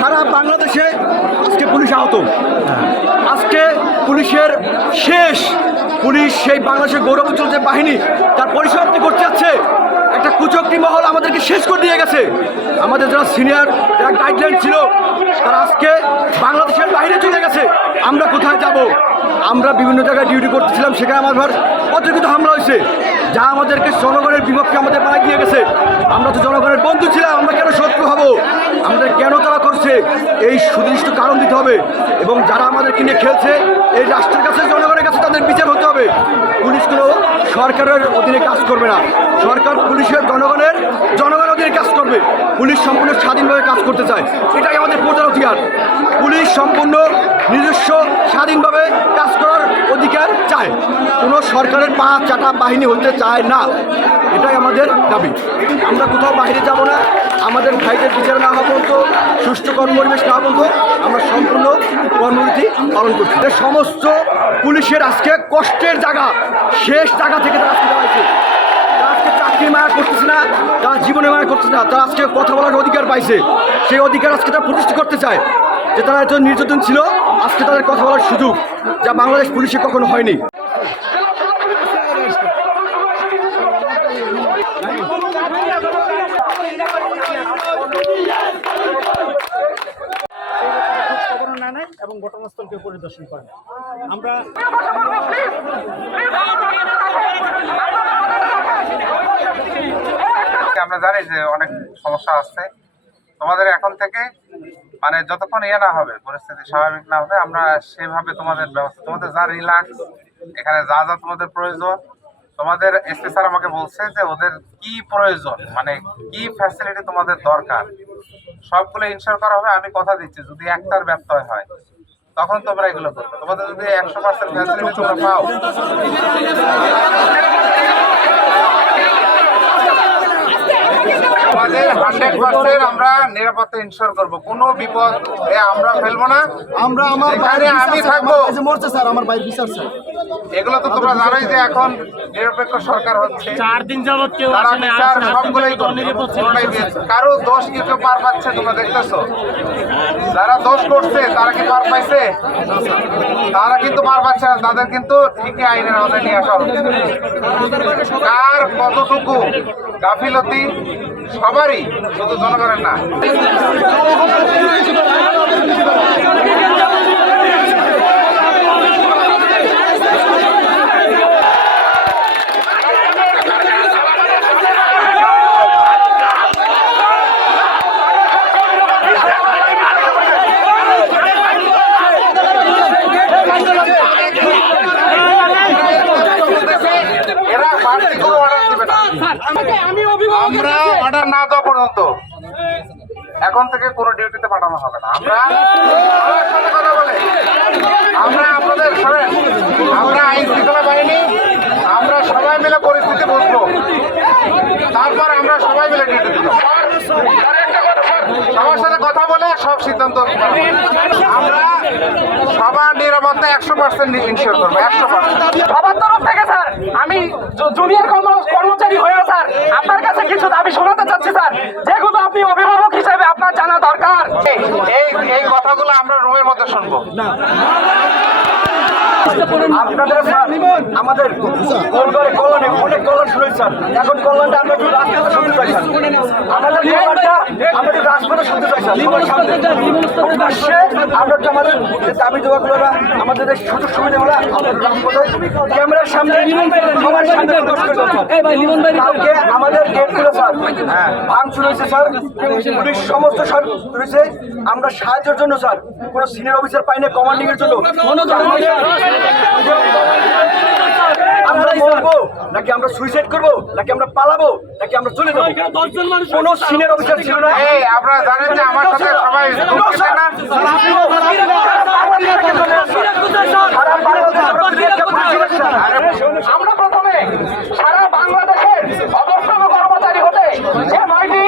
সারা বাংলাদেশে আজকে পুলিশ আহত। আজকে পুলিশের শেষ, পুলিশ সেই বাংলাদেশের গৌরবোজ্জ্বল যে বাহিনী তার পরিসমাপ্তি করতে যাচ্ছে। একটা কুচক্রী মহল আমাদেরকে শেষ করে দিয়ে গেছে। আমাদের যারা সিনিয়র, যারা গাইডলাইন ছিল, তারা আজকে বাংলাদেশের বাইরে চলে গেছে। আমরা কোথায় যাব? আমরা বিভিন্ন জায়গায় ডিউটি করতেছিলাম, সেখানে আমার অতর্কিত হামলা হয়েছে, যা আমাদেরকে জনগণের বিপক্ষে আমাদের বানাই দিয়ে গেছে। আমরা তো জনগণের বন্ধু ছিলাম, আমরা কেন শত্রু হব? আমাদের কেন তারা করছে এই সুনির্দিষ্ট কারণ দিতে হবে। এবং যারা আমাদেরকে নিয়ে খেলছে, এই রাষ্ট্রের কাছে, জনগণের কাছে তাদের বিচার হতে হবে। পুলিশ কোনো সরকারের অধীনে কাজ করবে না। সরকার পুলিশের জনগণের অধীনে কাজ করবে। পুলিশ সম্পূর্ণ স্বাধীনভাবে কাজ করতে চায়, এটাই আমাদের প্রধান অধিকার। পুলিশ সম্পূর্ণ নিজস্ব স্বাধীনভাবে কাজ করার অধিকার চায়, কোনো সরকারের পা চাটা বাহিনী হতে চায় না। এটাই আমাদের দাবি। আমরা কোথাও বাইরে যাব না। আমাদের ভাইদের বিচার না হওয়া পর্যন্ত, সুষ্ঠু কর্মপরিবেশ না হওয়া পর্যন্ত আমরা সম্পূর্ণ কর্মবিরতি পালন করছি। সমস্ত পুলিশের আজকে কষ্টের জায়গা, শেষ জায়গা থেকে তারা আজকে দাঁড়াইছে। তারা আজকে চাকরি মায়া করতেছে না, তারা জীবনে মায়া করতেছে না, তারা আজকে কথা বলার অধিকার পাইছে। সেই অধিকার আজকে তারা প্রতিষ্ঠা করতে চায়। যে তারা এত নির্যাতন ছিল, আজকে তাদের কথা বলার সুযোগ, যা বাংলাদেশ পুলিশে কখনো হয়নি। এবং ঘটনাস্থলকে পরিদর্শন করেন। আমরা জানি যে অনেক সমস্যা আছে তোমাদের। এখন থেকে মানে যতক্ষণ না হবে, পরিস্থিতি স্বাভাবিক না হবে, আমরা সেভাবে তোমাদের ব্যবস্থা, তোমাদের যা রিল্যাক্স, এখানে যা যা তোমাদের প্রয়োজন, তোমাদের এসপি স্যার আমাকে বলছে যে ওদের কি প্রয়োজন, মানে কি ফ্যাসিলিটি তোমাদের দরকার, সবগুলো ইনশিওর করা হবে। আমি কথা দিচ্ছি, যদি একটার ব্যত্যয় হয় তখন তোমরা এগুলো করবে। তোমাদের যদি 100% ফ্যাসিলিটি তোমরা পাও, আমাদের 100% আমরা নিরাপত্তা ইনশিওর করবো। কোনো বিপদ আমরা ফেলবো না। আমরা আমি থাকবো। এগুলো তো তোমরা জানোই যে এখন নিরপেক্ষ সরকার হচ্ছে। 4 দিন যাবত কেউ সবগুলোই কারো দোষ কিছু পার পাচ্ছে, তোমরা দেখতেছো। যারা দোষ করছে তারা কি পার পাইছে? তারা কিন্তু পার পাচ্ছে না। তাদের কিন্তু ঠিকই আইনের আওতায় নিয়ে আসা হচ্ছে। কার কতটুকু গাফিলতি সবারই, শুধু জনগণের না। আমরা অর্ডার না দেওয়া পর্যন্ত এখন থেকে কোনো ডিউটিতে পাঠানো হবে না। আমরা কথা বলে আমরা আপনাদের আমরা আইন শৃঙ্খলা বাহিনী, আমরা সবাই মিলে পরিস্থিতি বুঝবো, তারপর আমরা সবাই মিলে ডিউটি দেবো। সবার সাথে কথা বলে সব সিদ্ধান্ত আমরা সবার নিরাপত্তা 100% ইনশিওর করবো। 100% সবার তরফ থেকে স্যার। আমি জুনিয়র কর্মচারী হয়েও স্যার আপনার কাছে কিছু দাবি শোনাতে চাচ্ছি স্যার, যেগুলো আপনি অভিভাবক হিসেবে আপনার জানা দরকার। এই কথাগুলো আমরা রুমের মধ্যে শুনবো। আপনাদের স্যার আমাদের কলগড়ে কল্যাণে অনেক কল্যাণ শুনেছি স্যার, এখন কল্যাণটা আমরা একটু রাজপথে শুনতে চাই স্যার। আমাদের কল্যাণটা আমরা একটু রাজপথে শুনতে চাই স্যার। সবার সামনে প্রকাশ্যে আমরা তো আমাদের যে দাবি দেওয়াগুলো আমাদের যে সুযোগ সুবিধাগুলো আমাদের রাজপথে ক্যামেরার সামনে সবার সামনে প্রকাশ করে দেওয়া স্যার। কালকে আমাদের গেটগুলো স্যার ভাঙচুর হয়েছে স্যার, পুলিশ সমস্ত স্যার রয়েছে। আমরা সাহায্যের জন্য স্যার কোনো সিনিয়র অফিসার পাই না, কমান্ডিং এর জন্য আমরা মরবো নাকি আমরা সুইসাইড করবো নাকি আমরা পালাবো নাকি আমরা চলে যাবো, কোনো সিনিয়র অফিসার ছিল না। এই আপনারা জানেন যে আমার সাথে সবাই দুঃখিত না? আমরা প্রথমে সারা বাংলাদেশের অবস্থান কর্মচারী হতে যে 9টি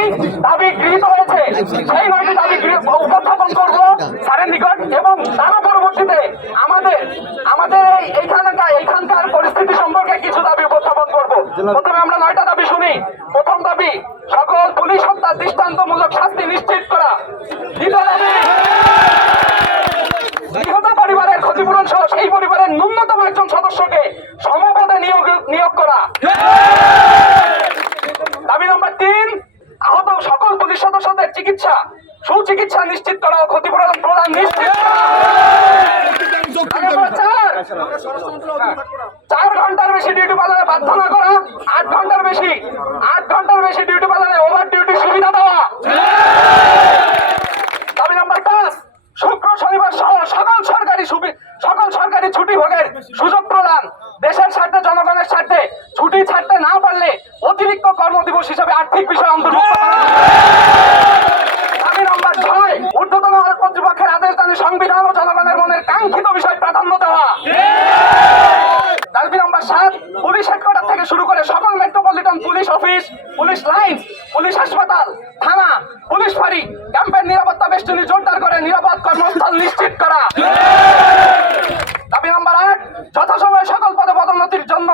দাবি গৃহীত হয়েছে সেই 9টি দাবি উপস্থাপন করব স্যারের নিকট, এবং তার পরবর্তীতে আমাদের এইখানকার পরিস্থিতি সম্পর্কে কিছু দাবি উপস্থাপন করব। প্রথমে আমরা 9টা দাবি শুনি। প্রথম দাবি, সকল পুলিশ হত্যার দৃষ্টান্তমূলক শাস্তি নিশ্চিত করা। দ্বিতীয় দাবি, নিহত পরিবারের ক্ষতিপূরণ সহ সেই পরিবারের ন্যূনতম একজন সদস্যকে সমপদে নিয়োগ করা। দাবি নম্বর 3, আহত সকল পুলিশ সদস্যদের সুচিকিৎসা নিশ্চিত করা ও ক্ষতিপূরণ প্রদান নিশ্চিত করা। দাবি নম্বর 4 ঘন্টার বেশি ডিউটি পালনে বাধ্য না করা, 8 ঘন্টার বেশি ডিউটি পালনে ওভার ডিউটি সুবিধা দেওয়া। দাবি নম্বর 5, শুক্র শনিবার সহ সকল সরকারি ছুটি ভোগের সুযোগ প্রদান। দেশের স্বার্থে জনগণের স্বার্থে ছুটি ছাড়তে না পারলে অতিরিক্ত কর্মদিবস হিসেবে আর্থিক বিষয় অন্তর্ভুক্ত করা। দাবি নম্বর 6, ঊর্ধ্বতন কর্তৃপক্ষের আদেশ দানে সংবিধান ও জনগণের মনের কাঙ্ক্ষিত বিষয় প্রাধান্য দেওয়া। দাবি নম্বর 7, পুলিশ হেডকোয়ার্টার থেকে শুরু করে সকল metropolitan police office, police line, police হাসপাতাল, থানা, পুলিশ ফাঁড়ি, ক্যাম্পের নিরাপত্তা বেষ্টনী জোরদার করে নিরাপদ কর্মস্থল নিশ্চিত করা। দাবি নম্বর 8, যথাসময়ে সকল পদে পদোন্নতির জন্য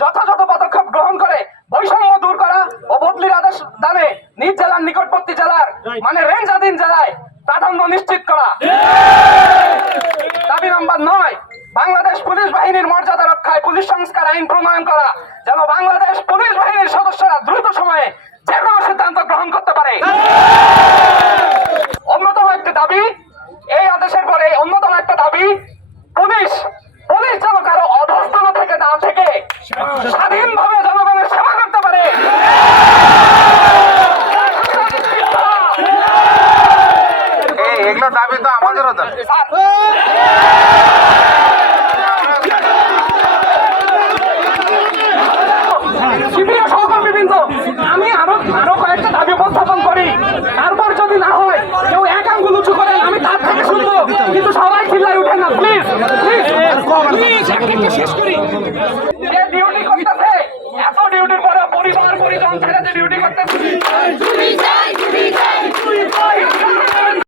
যথাযথ পদক্ষেপ গ্রহণ করে বৈষম্য দূর করা ও বদলির আদেশ দানে নিজ জেলার নিকটবর্তী জেলার মানে রেঞ্জাধীন জেলায় প্রাধান্য নিশ্চিত করা। দাবি নম্বর 9, বাংলাদেশ পুলিশ বাহিনীর মর্যাদা রক্ষায় পুলিশ সংস্কার আইন প্রণয়ন করা, যেন বাংলাদেশ পুলিশ বাহিনীর সদস্যরা দ্রুত সময়ে যে কোনো সিদ্ধান্ত গ্রহণ করতে পারে। অন্যতম একটি দাবি, এই আদেশের পরে অন্যতম একটা দাবি, পুলিশ যেন কারো অধস্তন থেকে না থেকে স্বাধীনভাবে জনগণের সেবা করতে পারে। এগুলো দাবি তো আমাদেরও দাবি। শিবিরের সহকর্মীবৃন্দ, আমি আরো কয়েকটা দাবি উপস্থাপন করি, তারপর যদি না হয় কেউ এক আঙ্গুল উঁচু করেন আমি তার থেকে শুনবো, কিন্তু সবাই চিল্লায় উঠেন না প্লিজ শেষ করি। যে ডিউটি করতেছে, এত ডিউটির পরে পরিবার পরিজন ছেড়ে যে ডিউটি করতেছে